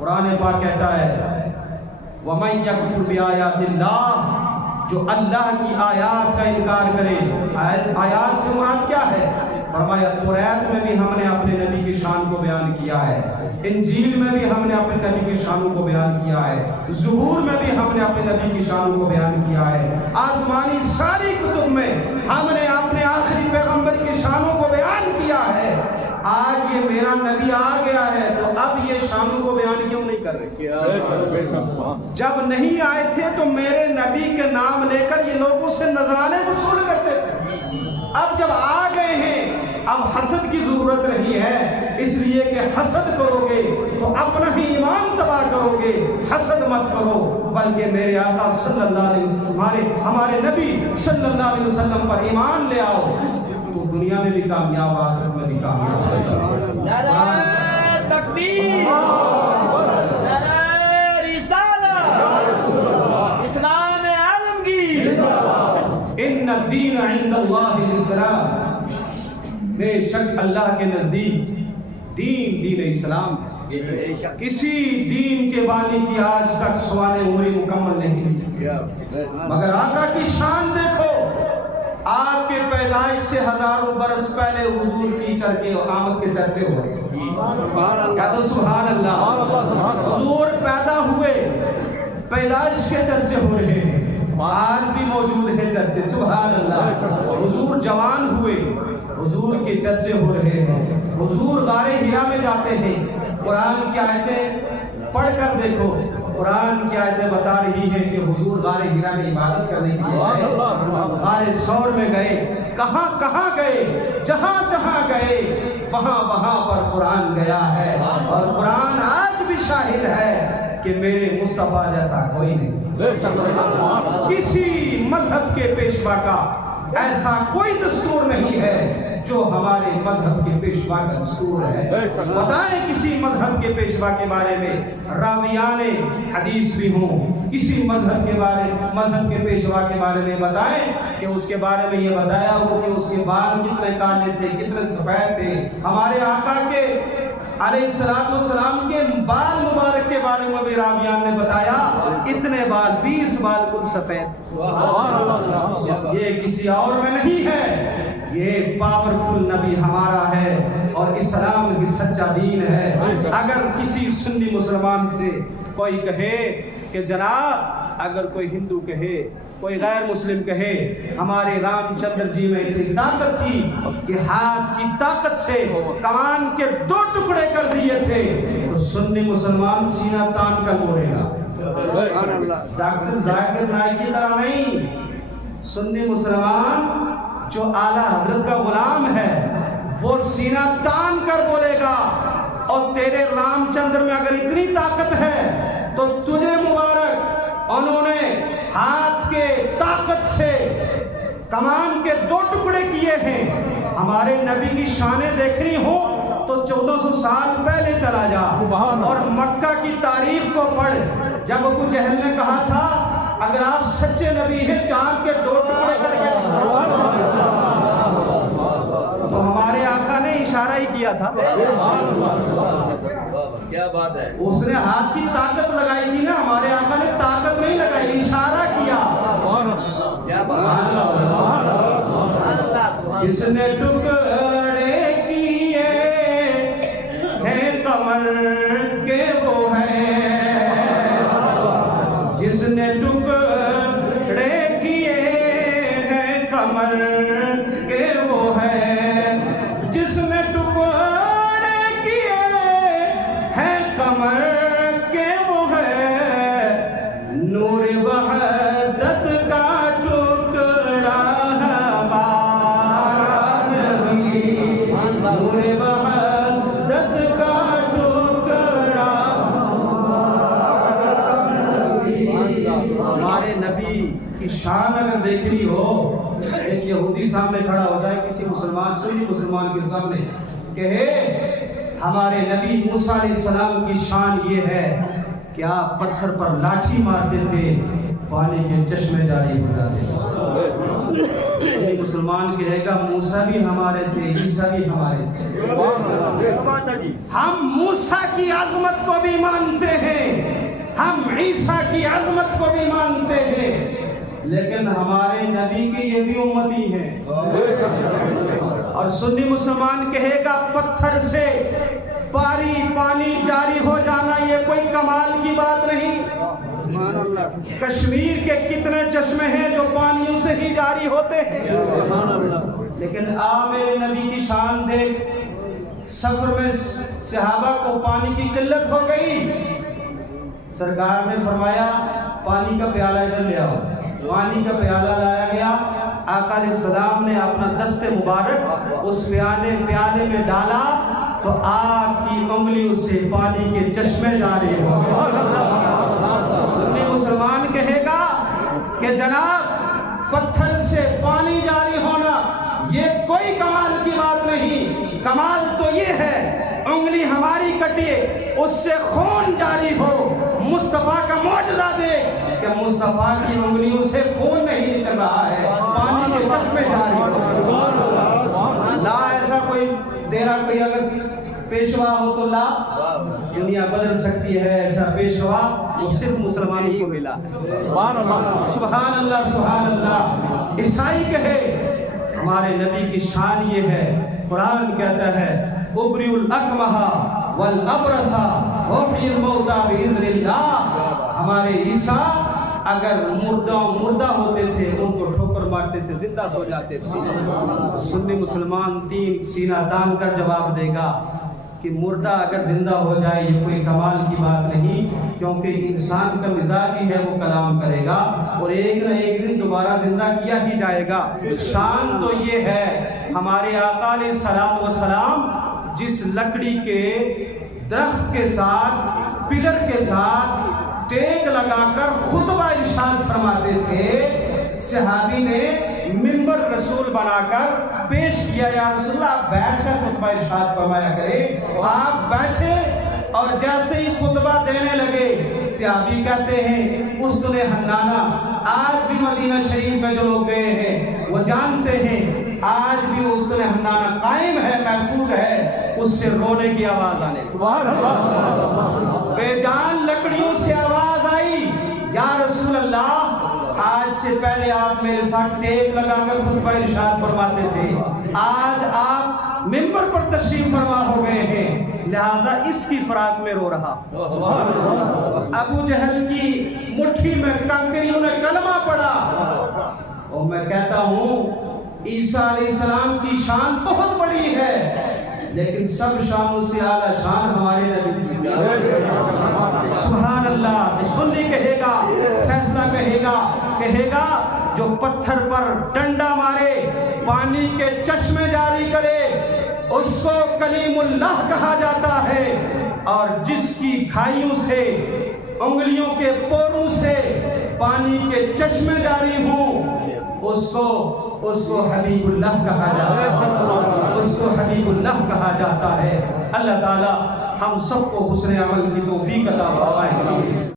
قرآن پاک کہتا ہے وَمَن يَكْفُرْ بِآيَاتِ اللَّهِ، جو اللہ کی آیات کا انکار کرے۔ آیات سے مراد کیا ہے؟ فرمایا توریت میں بھی ہم نے اپنے نبی کی شان کو بیان کیا ہے، انجیل میں بھی ہم نے اپنے نبی کی شانوں کو بیان کیا ہے، زبور میں بھی ہم نے اپنے نبی کی شانوں کو بیان کیا ہے، آسمانی ساری کتب میں ہم نے اپنے آخری پیغمبر کی شانوں کو بیان کیا ہے۔ آج یہ میرا نبی آ گیا ہے تو اب یہ شانوں کو بیان کیوں نہیں کر رہے؟ جب نہیں آئے تھے تو میرے نبی کے نام لے کر یہ لوگوں سے نذرانے وصول کرتے تھے، اب جب آ گئے ہیں اب حسد کی ضرورت نہیں ہے، اس لیے کہ حسد کرو گے تو اپنا ہی ایمان تباہ کرو گے۔ حسد مت کرو، بلکہ میرے آقا صلی اللہ علیہ وسلم، ہمارے نبی صلی اللہ علیہ وسلم پر ایمان لے آؤ تو دنیا میں بھی کامیاب، آخرت میں بھی کامیاب۔ نعرہ تکبیر، نعرہ رسالت، اسلام عالمگیر، ان الدین عند اللہ الاسلام، بے شک اللہ کے نزدیک دین اسلام ہے۔ کسی دین کے بانی کی آج تک سوال عمری مکمل نہیں ہوئی، مگر آقا کی شان دیکھو، آپ کے پیدائش سے ہزاروں برس پہلے حضور کی چرچے اور آمد کے چرچے ہو رہے ہیں۔ کہہ دو سبحان اللہ۔ حضور پیدا ہوئے، پیدائش کے چرچے ہو رہے ہیں، آج بھی موجود ہیں چرچے، سبحان اللہ۔ حضور جوان ہوئے، حضور کے چرچے ہو رہے ہیں۔ حضور غار حرا میں جاتے ہیں، قرآن کی آیتیں پڑھ کر دیکھو، قرآن کی آیتیں بتا رہی ہیں کہ حضور غار حرا میں عبادت کرنے کے لیے گئے، غار ثور میں گئے، کہاں کہاں گئے، جہاں جہاں گئے وہاں پر قرآن گیا ہے، اور قرآن آج بھی شاہد ہے کہ میرے مصطفیٰ جیسا کوئی نہیں۔ کسی مذہب کے پیشوا کا ایسا کوئی دستور نہیں ہے جو ہمارے مذہب کے پیشوا کا دستور ہے۔ بتائیں کسی مذہب کے پیشوا کے بارے میں راویان حدیث بھی ہوں، کسی مذہب کے پیشوا کے بارے میں بتائیں کہ اس کے بارے میں یہ بتایا ہو کہ اس کے بال کتنے کالے تھے، کتنے سفید تھے۔ ہمارے آقا کے علیہ السلام کے بال مبارک کے بارے میں بھی راویان نے بتایا، اتنے بال، 20 بال کل سفید۔ یہ کسی اور میں نہیں ہے، یہ پاورفل نبی ہمارا ہے، اور اسلام بھی سچا دین ہے۔ اگر کسی سنی مسلمان سے کوئی کہے کہ جناب، اگر کوئی ہندو کہے، کوئی غیر مسلم کہے ہمارے رام چندر جی میں اتنی طاقت تھی کہ ہاتھ کی طاقت سے کمان کے 2 ٹکڑے کر دیے تھے، تو سنی مسلمان سینہ تان کر بولے گا، ڈاکٹر ذاکر نائک کی طرح نہیں۔ سنی مسلمان جو اعلیٰ حضرت کا غلام ہے وہ سینہ تان کر بولے گا، اور تیرے رام چندر میں اگر اتنی طاقت ہے تو تجھے مبارک، انہوں نے ہاتھ کے طاقت سے کمان کے 2 ٹکڑے کیے ہیں۔ ہمارے نبی کی شانیں دیکھنی ہو تو 1400 سال پہلے چلا جا اور مکہ کی تاریخ کو پڑھ۔ جب ابو جہل نے کہا تھا اگر آپ سچے نبی ہیں چاند کے 2 ٹکڑے کر کے، تو ہمارے آقا نے اشارہ ہی کیا تھا، کیا بات ہے، اس نے ہاتھ کی طاقت لگائی تھی نا، ہمارے آقا نے طاقت نہیں لگائی، اشارہ کیا۔ جس نے ٹکڑے کیے ہیں کمر کے وہ ہے، جس نے ٹکڑے کیے ہیں کمر کے وہ ہے، جس نے ٹکڑے کیے ہیں کمر کے وہ ہے، نور وحدت کا ٹکڑا ہمارا نبی، نور وحدت کا ٹکڑا ہمارے نبی کی شان اگر دیکھنی ہو، ایک یہودی سامنے کھڑا ہو جائے کسی مسلمان، سنی مسلمان کے سامنے، کہے ہمارے نبی موسیٰ علیہ السلام کی شان یہ ہے کہ آپ پتھر پر لاٹھی مارتے تھے، پانی کے چشمے جاری ہو جاتے ہیں۔ مسلمان کہے گا موسیٰ بھی ہمارے تھے، عیسیٰ بھی ہمارے تھے۔ ہم موسیٰ کی عظمت کو بھی مانتے ہیں، ہم عیسیٰ کی عظمت کو بھی مانتے ہیں، لیکن ہمارے نبی کی یہ بھی امتی ہیں۔ اور سنی مسلمان کہے گا پتھر سے پانی جاری ہو جانا یہ کوئی کمال کی بات نہیں۔ کشمیر کے کتنے چشمے ہیں جو پانیوں سے ہی جاری ہوتے ہیں، لیکن میرے نبی کی شان دیکھ، سفر میں صحابہ کو پانی کی قلت ہو گئی، سرکار نے فرمایا پانی کا پیالہ ادھر لے آؤ۔ پانی کا پیالہ لایا گیا، آقا علیہ السلام نے اپنا دست مبارک اس پیالے میں ڈالا تو آپ کی انگلیوں سے پانی کے چشمے جاری ہو گئے۔ مسلمان کہے گا کہ جناب پتھر سے پانی جاری ہونا یہ کوئی کمال کی بات نہیں، کمال تو یہ ہے انگلی ہماری کٹے اس سے خون جاری ہو، مصطفیٰ کا معجزہ دے کہ مصطفیٰ کی انگلیوں سے خون نہیں نکل رہا ہے، پانی کے چشمے جاری ہو۔ لا ایسا کوئی تیرا کوئی اگر پیشوا ہو تو لا، دنیا بدل سکتی ہے، ایسا پیشوا وہ صرف مسلمانوں کو ملا۔ سبحان اللہ سبحان اللہ۔ عیسائی کہے ہمارے نبی کی شان یہ ہے، قرآن کہتا ہے ابری الاکمہ والابرص واحیی الموتى باذن اللہ۔ ہمارے عیسیٰ اگر مردہ ہوتے تھے ان کو ٹھوکر مارتے تھے، زندہ ہو جاتے تھے۔ سنی مسلمان تین سینہ تان کر جواب دے گا کہ مردہ اگر زندہ ہو جائے یہ کوئی کمال کی بات نہیں، کیونکہ انسان کا مزاج ہی ہے وہ کلام کرے گا اور ایک نہ ایک دن دوبارہ زندہ کیا ہی جائے گا۔ شان تو یہ ہے ہمارے آقا علیہ الصلوۃ والسلام جس لکڑی کے درخت کے ساتھ پلر کے ساتھ ٹیک لگا کر خطبہ ارشاد فرماتے تھے، صحابی نے منبر رسول بنا کر پیش کیا، یا رسول اللہ آپ بیٹھ کر خطبہ ارشاد فرمایا کریں۔ آپ بیٹھے اور جیسے ہی خطبہ دینے لگے صحابی کہتے ہیں اسدن حنانہ، آج بھی مدینہ شریف میں جو لوگ گئے ہیں وہ جانتے ہیں آج بھی اسدن حنانہ قائم ہے، محفوظ ہے، اس سے رونے کی آواز آنے بے جان لکڑیوں سے آواز آئی، یا رسول اللہ آج سے پہلے آپ میرے ساتھ ٹیک لگا کر خطبہ ارشاد فرماتے تھے، آج آپ منبر پر تشریف فرما ہو گئے ہیں، لہٰذا اس کی فراق میں رو رہا۔ ابو جہل کی مٹھی میں کنکریوں نے کلمہ پڑا، اور میں کہتا ہوں عیسیٰ علیہ السلام کی شان بہت بڑی ہے، لیکن سب شانوں سے اعلیٰ شان ہمارے نبی کی۔ سبحان اللہ۔ سنی کہے گا، فیصلہ کہے گا جو پتھر پر ڈنڈا مارے پانی کے چشمے جاری کرے اس کو کلیم اللہ کہا جاتا ہے، اور جس کی کھائیوں سے انگلیوں کے پوروں سے پانی کے چشمے جاری ہوں اس کو حبیب اللہ کہا جاتا ہے، اس کو حبیب اللہ کہا جاتا ہے۔ اللہ تعالی ہم سب کو حسن عمل کی توفیق عطا فرمائے۔